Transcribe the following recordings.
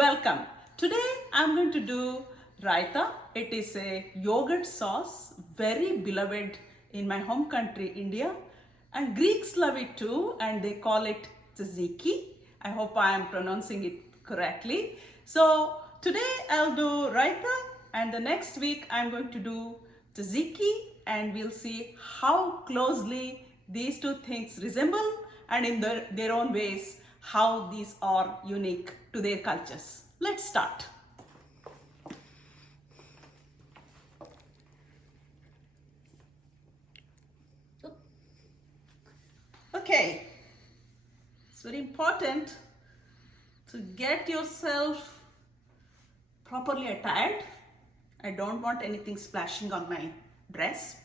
Welcome. Today I'm going to do Raita. It is a yogurt sauce, very beloved in my home country, India. And Greeks love it too, and they call it Tzatziki. I hope I am pronouncing it correctly. So today I'll do Raita, and the next week I'm going to do Tzatziki, and we'll see how closely these two things resemble and in their own ways how these are unique to their cultures. Let's start. Okay, it's very important to get yourself properly attired. I don't want anything splashing on my dress.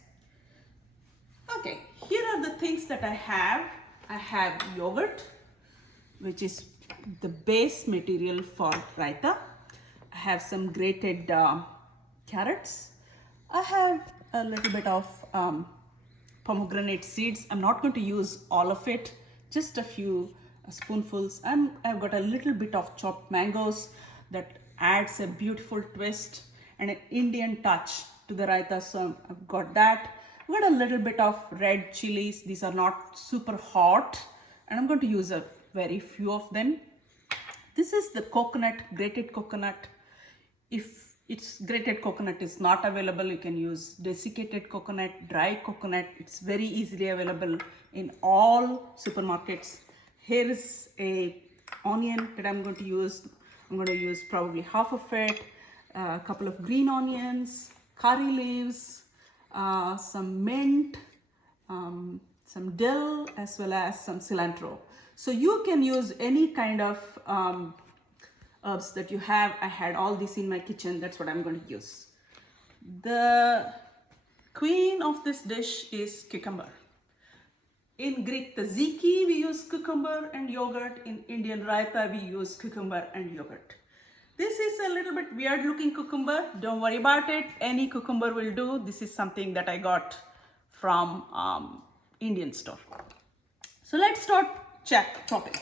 Okay, here are the things that I have. I have yogurt, which is the base material for raita. I have some grated carrots. I have a little bit of pomegranate seeds. I'm not going to use all of it, just a few spoonfuls. I've got a little bit of chopped mangoes that adds a beautiful twist and an Indian touch to the raita. So I've got that. I've got a little bit of red chilies. These are not super hot, and I'm going to use a very few of them. This is the coconut, grated coconut. If it's grated coconut is not available, you can use desiccated coconut, dry coconut. It's very easily available in all supermarkets. Here is a onion that I'm going to use. I'm going to use probably half of it, a couple of green onions, curry leaves, some mint, some dill, as well as some cilantro. So you can use any kind of herbs that you have. I had all this in my kitchen. That's what I'm going to use. The queen of this dish is cucumber. In Greek tzatziki, we use cucumber and yogurt. In Indian raita, we use cucumber and yogurt. This is a little bit weird looking cucumber. Don't worry about it. Any cucumber will do. This is something that I got from Indian store. So let's start chopping.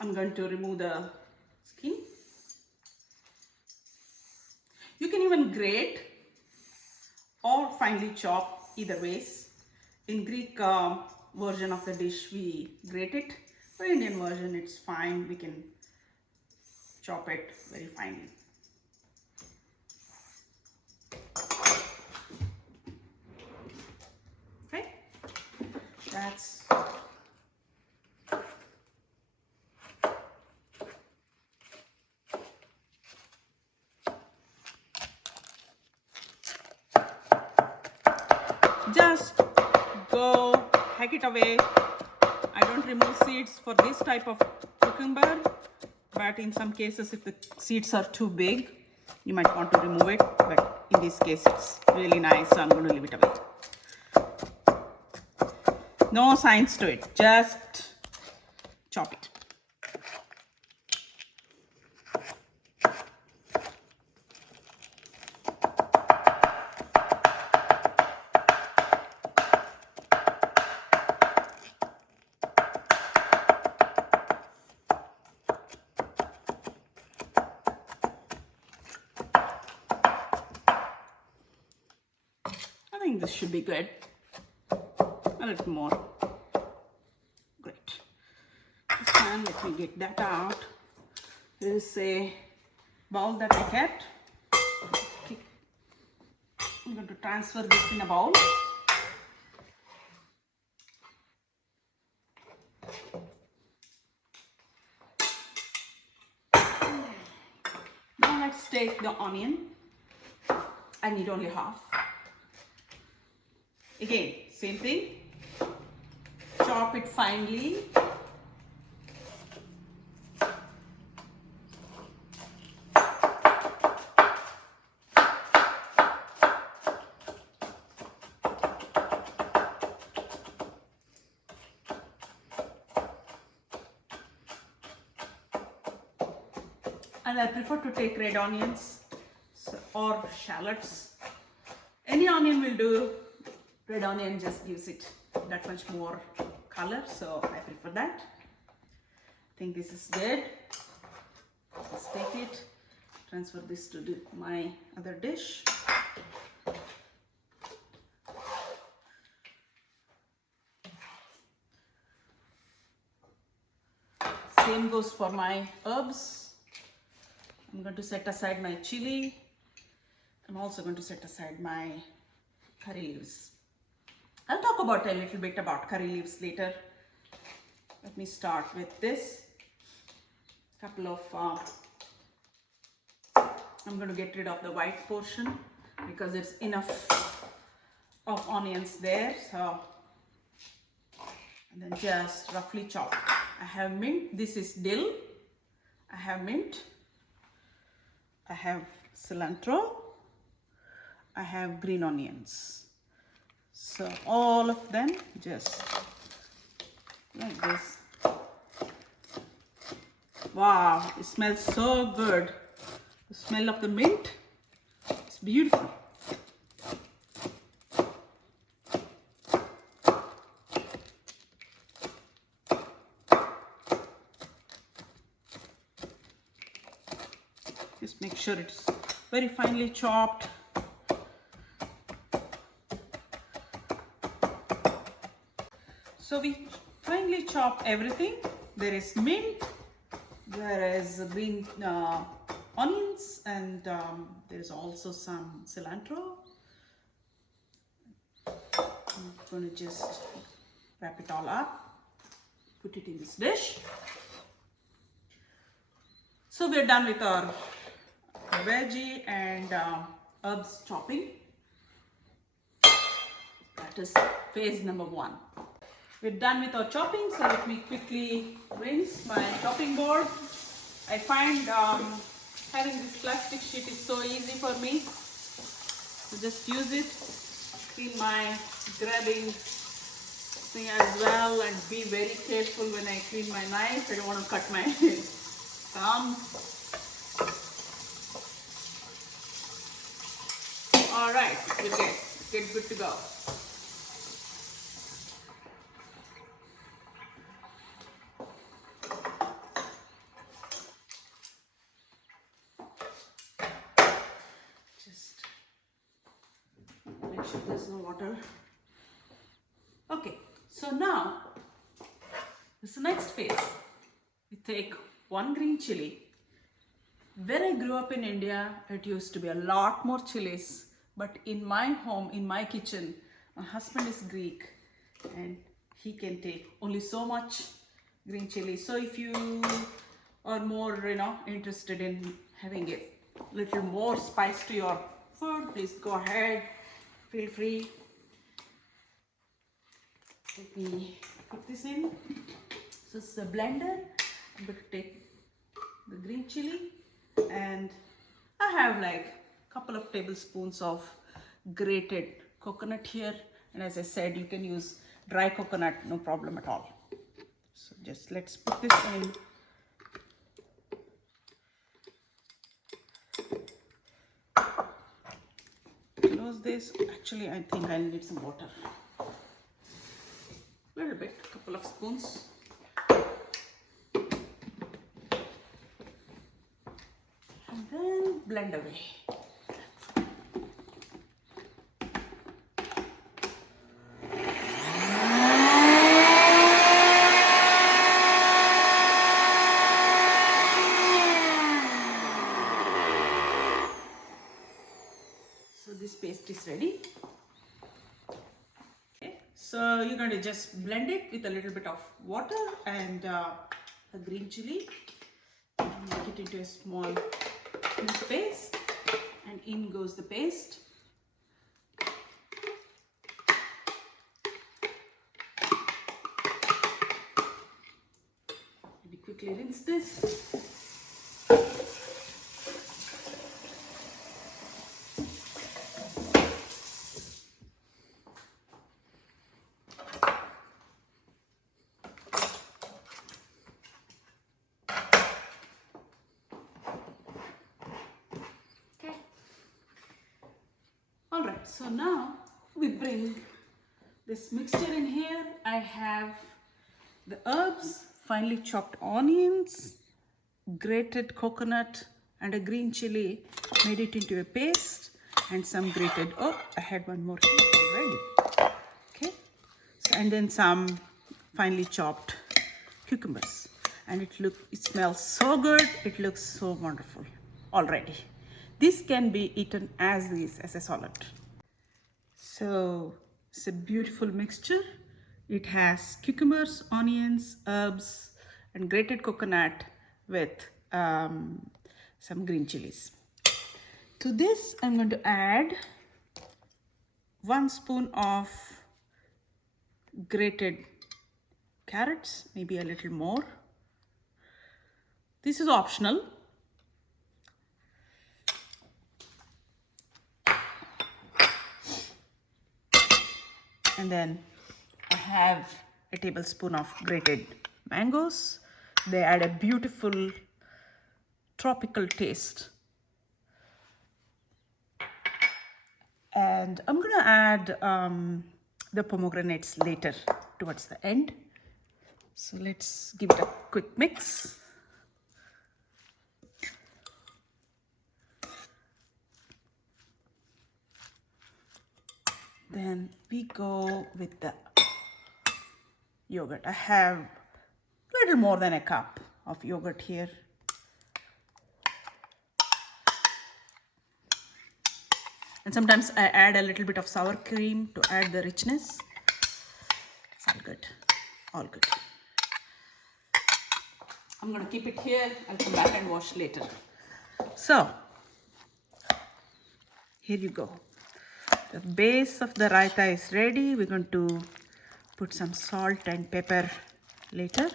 I'm going to remove the skin. You can even grate or finely chop, either ways. In Greek version of the dish, we grate it. For Indian version, it's fine. We can chop it very finely. Okay, that's just go hack it away. I don't remove seeds for this type of cucumber, but in some cases if the seeds are too big, you might want to remove it, but in this case it's really nice, so I'm going to leave it away. No science to it, just chop it. I think this should be good. A little more. Great. This time, let me get that out. There is a bowl that I kept. Okay. I'm going to transfer this in a bowl. Now let's take the onion. I need only half. Again, same thing. Chop it finely. And I prefer to take red onions or shallots. Any onion will do. Red onion just gives it that much more color, so I prefer that. I think this is good. Let's take it, transfer this to my other dish. Same goes for my herbs. I'm going to set aside my chili. I'm also going to set aside my curry leaves. I'll talk about a little bit about curry leaves later. Let me start with this. Couple of, I'm going to get rid of the white portion because there's enough of onions there. So, and then just roughly chop. I have mint. This is dill. I have mint. I have cilantro. I have green onions. So all of them just like this. Wow, it smells so good. The smell of the mint is beautiful. Just make sure it's very finely chopped. So we finely chop everything. There is mint, there is green onions, and there's also some cilantro. I'm going to just wrap it all up, put it in this dish. So we're done with our veggie and herbs chopping. That is phase number 1. We're done with our chopping, so let me quickly rinse my chopping board. I find having this plastic sheet is so easy for me. So just use it, clean my grabbing thing as well, and be very careful when I clean my knife. I don't want to cut my thumb. Alright, we're good to go. Just make sure there's no water. Okay, so now this is the next phase. We take 1 green chili. Where I grew up in India, it used to be a lot more chilies. But in my home, in my kitchen, my husband is Greek and he can take only so much green chili. So if you are more, interested in having a little more spice to your food, please go ahead, feel free. Let me put this in. So it's a blender. I'm going to take the green chili, and I have like couple of tablespoons of grated coconut here, and as I said, you can use dry coconut, no problem at all. So just let's put this in. Close this. Actually, I think I need some water. A little bit, a couple of spoons. And then blend away. So this paste is ready. Okay. So you're going to just blend it with a little bit of water and the green chili. Make it into a small paste, and in goes the paste. Let me quickly rinse this. Alright, so now we bring this mixture in here. I have The herbs, finely chopped onions, grated coconut and a green chili, made it into a paste, and some grated, oh, I had one more here already. Okay, so, and then some finely chopped cucumbers. And it smells so good, it looks so wonderful already. This can be eaten as is, as a salad. So it's a beautiful mixture. It has cucumbers, onions, herbs, and grated coconut with some green chilies. To this, I'm going to add 1 spoon of grated carrots, maybe a little more. This is optional. And then I have a tablespoon of grated mangoes. They add a beautiful tropical taste. And I'm going to add the pomegranates later towards the end. So let's give it a quick mix. Then we go with the yogurt. I have a little more than a cup of yogurt here. And sometimes I add a little bit of sour cream to add the richness. It's all good, all good. I'm going to keep it here. I'll come back and wash later. So, here you go. The base of the raita is ready. We're going to put some salt and pepper later.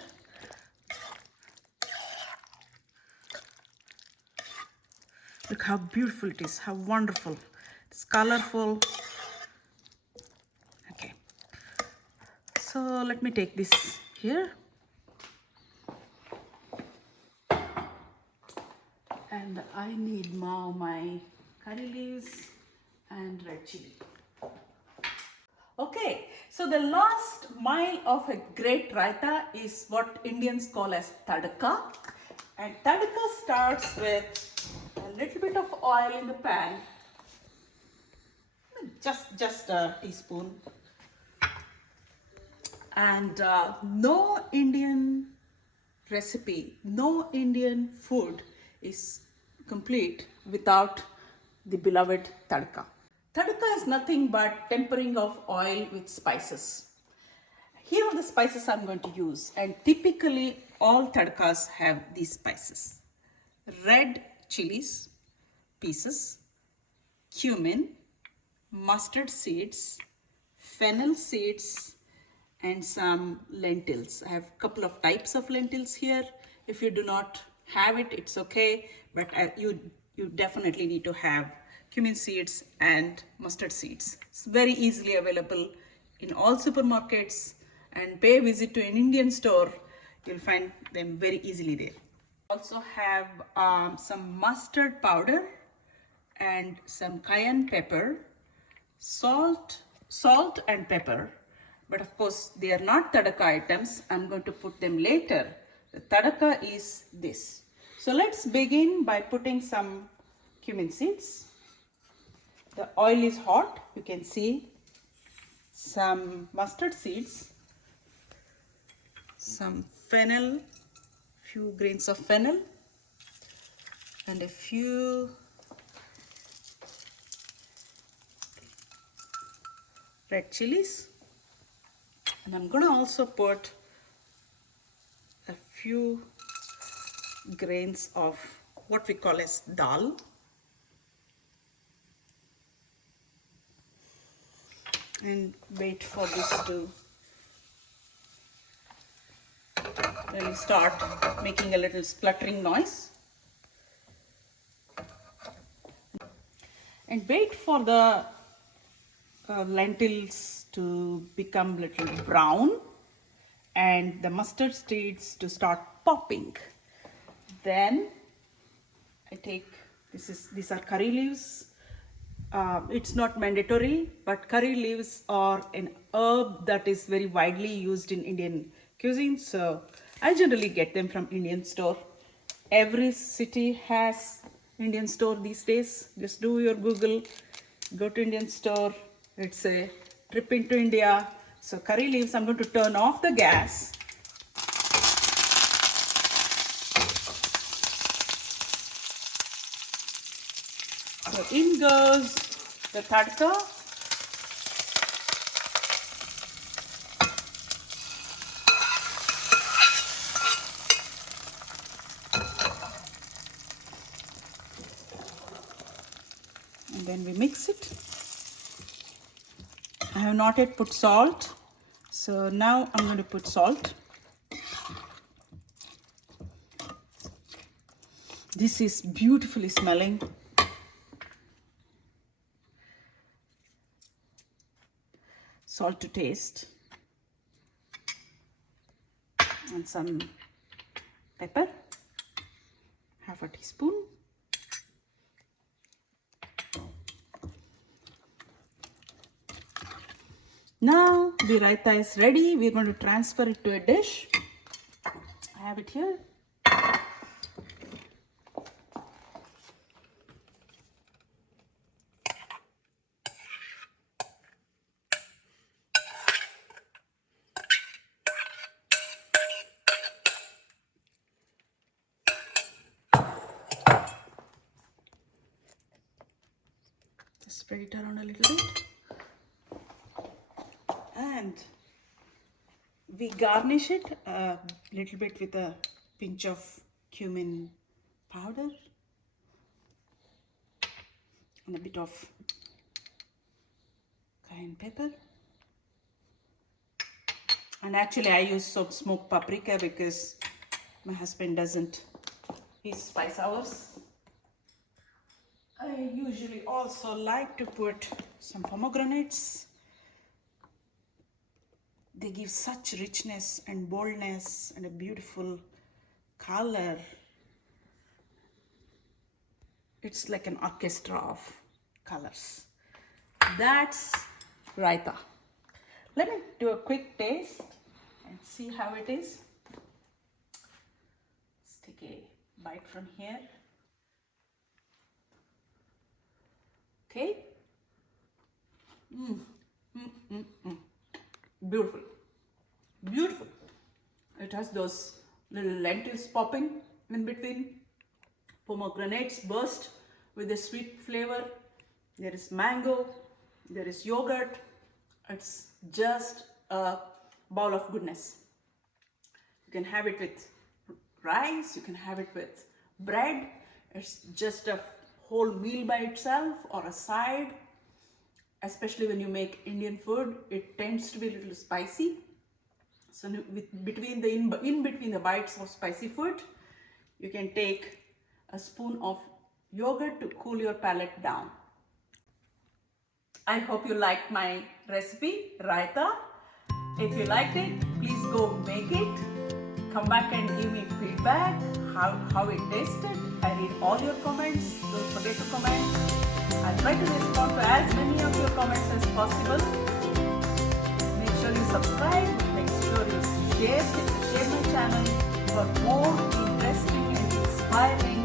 Look how beautiful it is, how wonderful. It's colorful. Okay. So let me take this here. And I need now my curry leaves and red chili. Okay, so the last mile of a great raita is what Indians call as Tadka. And Tadka starts with a little bit of oil in the pan, just a teaspoon. And no Indian recipe, no Indian food is complete without the beloved tadka. Tadka is nothing but tempering of oil with spices. Here are the spices I'm going to use, and typically all tadkas have these spices. Red chilies, pieces, cumin, mustard seeds, fennel seeds, and some lentils. I have a couple of types of lentils here. If you do not have it, it's okay, but you definitely need to have cumin seeds and mustard seeds. It's very easily available in all supermarkets, and pay a visit to an Indian store, you'll find them very easily there. Also have some mustard powder and some cayenne pepper, salt and pepper, but of course they are not tadaka items. I'm going to put them later. The tadaka is this. So let's begin by putting some cumin seeds. The oil is hot. You can see some mustard seeds, some fennel, few grains of fennel, and a few red chilies. And I'm going to also put a few grains of what we call as dal. And wait for this to really start making a little spluttering noise. And wait for the lentils to become little brown and the mustard seeds to start popping. Then I take, these are curry leaves. It's not mandatory, but curry leaves are an herb that is very widely used in Indian cuisine, so I generally get them from Indian store. Every city has Indian store these days. Just do your Google, go to Indian store. It's a trip into India. So curry leaves, I'm going to turn off the gas. So in goes the tadka. And then we mix it. I have not yet put salt, so now I'm going to put salt. This is beautifully smelling. Salt to taste. And some pepper, half a teaspoon. Now the raita is ready. We're going to transfer it to a dish. I have it here. Just spread it around a little bit. And we garnish it a little bit with a pinch of cumin powder and a bit of cayenne pepper. And actually I use some smoked paprika because my husband doesn't eat spice hours. I usually also like to put some pomegranates. They give such richness and boldness and a beautiful color. It's like an orchestra of colors. That's raita. Let me do a quick taste and see how it is. Let's take a bite from here. Okay. Beautiful. Beautiful. It has those little lentils popping in between. Pomegranates burst with a sweet flavor. There is mango. There is yogurt. It's just a bowl of goodness. You can have it with rice. You can have it with bread. It's just a whole meal by itself or a side. Especially when you make Indian food, it tends to be a little spicy. So in between the bites of spicy food, you can take a spoon of yogurt to cool your palate down. I hope you liked my recipe, raita. If you liked it, please go make it. Come back and give me feedback, how it tasted. I read all your comments. Don't forget to comment. I'll try to respond to as many of your comments as possible. Make sure you subscribe. Make sure you share my channel for more interesting and inspiring